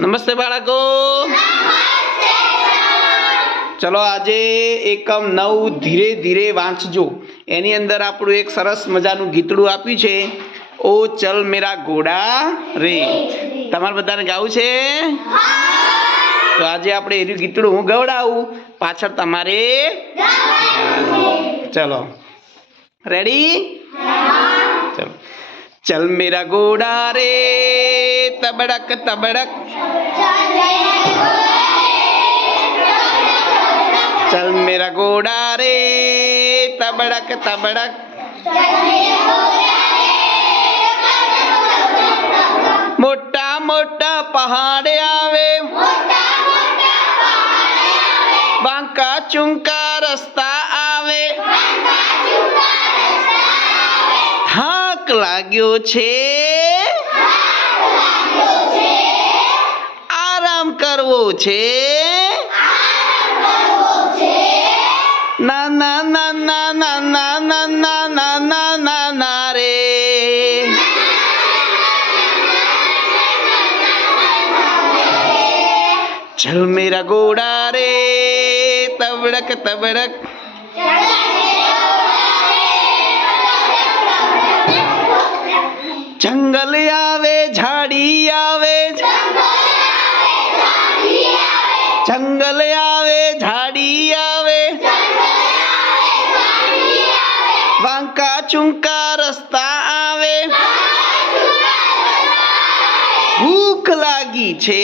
નમસ્તે બાળકો. ચલો આજે એકમ નવ ધીરે ધીરે વાંચજો. એની અંદર આપણું એક સરસ મજાનું ગીતડું આપ્યું છે. ઓ ચલ મેરા ઘોડા રે. તમારે બધાને ગાવું છે? તો આજે આપણે એનું ગીતડું હું ગવડાવું. પાછળ તમારે ચલો. રેડી ચલો. ચલ મેરા ઘોડા રે. કરતા બળક કરતા બળક चल मेरा घोड़ा रे तबड़क तबड़क मोटा मोटा पहाड़ आवे बांका चुंका रस्ता आवे થાક લાગ્યો છે કરવો છે ના ના ના ના ના ના ના ના ના ના ના ના રે ચલ મેરા ઘોડા રે તબડક તબડક જંગલ આવે ઝાડી આવે વાંકા ચુંકા રસ્તા આવે ભૂખ લાગી છે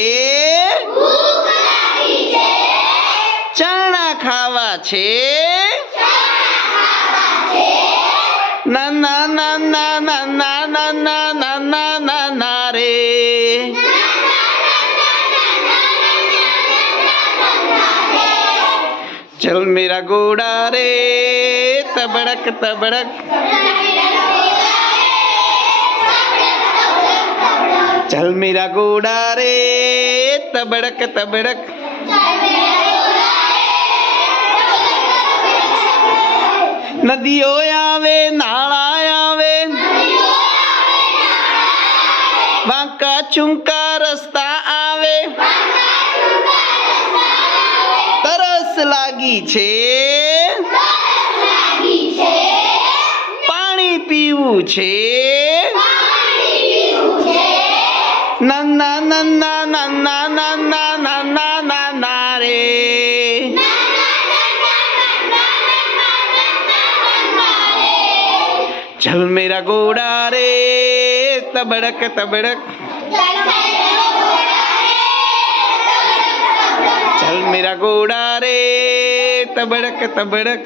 ચણા ખાવા છે ના ના ના ના ના ના ના ના ના ના चल मेरा घोड़ा रे तबड़क तबड़क चल मेरा घोड़ा रे तबड़क तबड़क नदियो आवे नाला आवे बांका चुंका લાગી છે? પાણી પીવું છે? નન્ના નન્ના નન્ના નન્ના નન્ના નાના રે. જલ મેરા ગોડા રે, તબડક તબડક. मेरा घोड़ा रे तबड़क तबड़क